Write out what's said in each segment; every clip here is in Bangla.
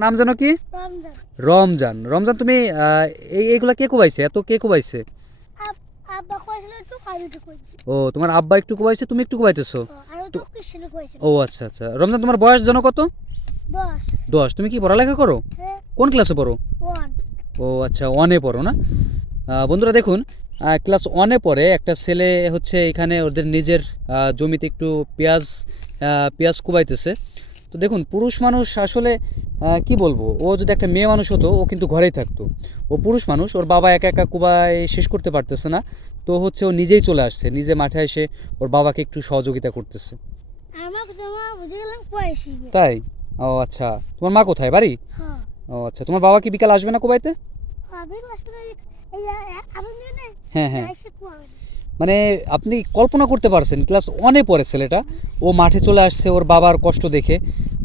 নাম জানো কি? রমজান। রমজান। রমজান তুমি এইগুলা কে কোবাইছে? এত কে কোবাইছে? আব্বা কইছিল একটু আমি একটু কইছি। ও তোমার আব্বা একটু কোবাইছে, তুমি একটু কোবাইতেছো? আর তো কৃষ্ণ কইছে। ও আচ্ছা আচ্ছা। রমজান তোমার বয়স জানো কত? 10। 10। তুমি কি পড়ালেখা করো? হ্যাঁ। কোন ক্লাসে পড়ো? 1। ও আচ্ছা, 1-এ পড়ো না? বন্ধুরা দেখুন, ক্লাস 1-এ পড়ে একটা ছেলে হচ্ছে এখানে ওদের নিজের জমিতে একটু পেঁয়াজ পেঁয়াজ কোবাইতেছে। তো দেখুন, পুরুষ মানুষ আসলে কি বলবো, ও যদি একটা মেয়ে মানুষ হতো ও কিন্তু ঘরেই থাকতো। ও পুরুষ মানুষ, ওর বাবা একা একা কোবায় শেষ করতে পারতেছে না, তো হচ্ছে ও নিজেই চলে আসছে, নিজে মাঠে এসে ওর বাবাকে একটু সহযোগিতা করতেছে। আমাকে তোমার বুঝে গেলাম কইছি। তাই? ও আচ্ছা, তোমার মা কোথায়, বাড়ি? হ্যাঁ। ও আচ্ছা, তোমার বাবা কি বিকাল আসবে না কোবাইতে? আমি লাস্ট এই আগুন দিবে না। হ্যাঁ হ্যাঁ। এসে কোয়াবে। মানে আপনি কল্পনা করতে পারছেন, ক্লাস 1-এ পড়ে ছেলেটা, ও মাঠে চলে আসছে ওর বাবার কষ্ট দেখে।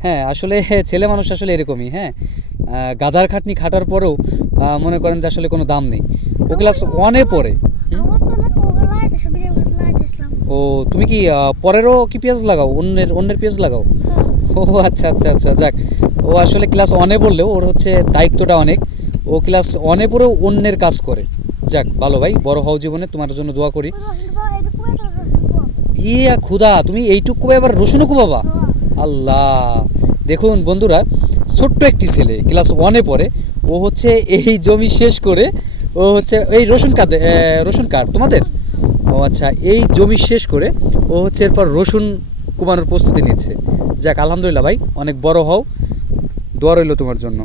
হ্যাঁ আসলে ছেলে মানুষ আসলে এরকমই। হ্যাঁ, গাধার খাটনি খাটার পরেও মনে করেন যে আসলে কোনো দাম নেই। ও ক্লাস 1-এ পড়ে। আমার তো না ওলাই দেশ বিরিয়ানি ওলাই দেশলাম। ও তুমি কি পরেরও কি পেঁয়াজ লাগাও? অন্যের পেঁয়াজ লাগাও? ও আচ্ছা আচ্ছা আচ্ছা, যাক। ও আসলে ক্লাস 1-এ পড়লেও ওর হচ্ছে দায়িত্বটা অনেক। ও ক্লাস 1-এ পড়েও অন্যের কাজ করে। যাক ভালো ভাই, বড় হও জীবনে, তোমার জন্য দোয়া করি। ইয়া খুদা, তুমি এইটুকু এবার রসুনও কুবাবা? আল্লাহ। দেখুন বন্ধুরা, ছোট্ট একটি ছেলে ক্লাস 1-এ পড়ে, ও হচ্ছে এই জমি শেষ করে ও হচ্ছে এই রসুন কার তোমাদের? ও আচ্ছা, এই জমি শেষ করে ও হচ্ছে এরপর রসুন কুবানোর প্রস্তুতি নিচ্ছে। যাক আলহামদুলিল্লাহ ভাই, অনেক বড় হও, দোয়া রইল তোমার জন্য।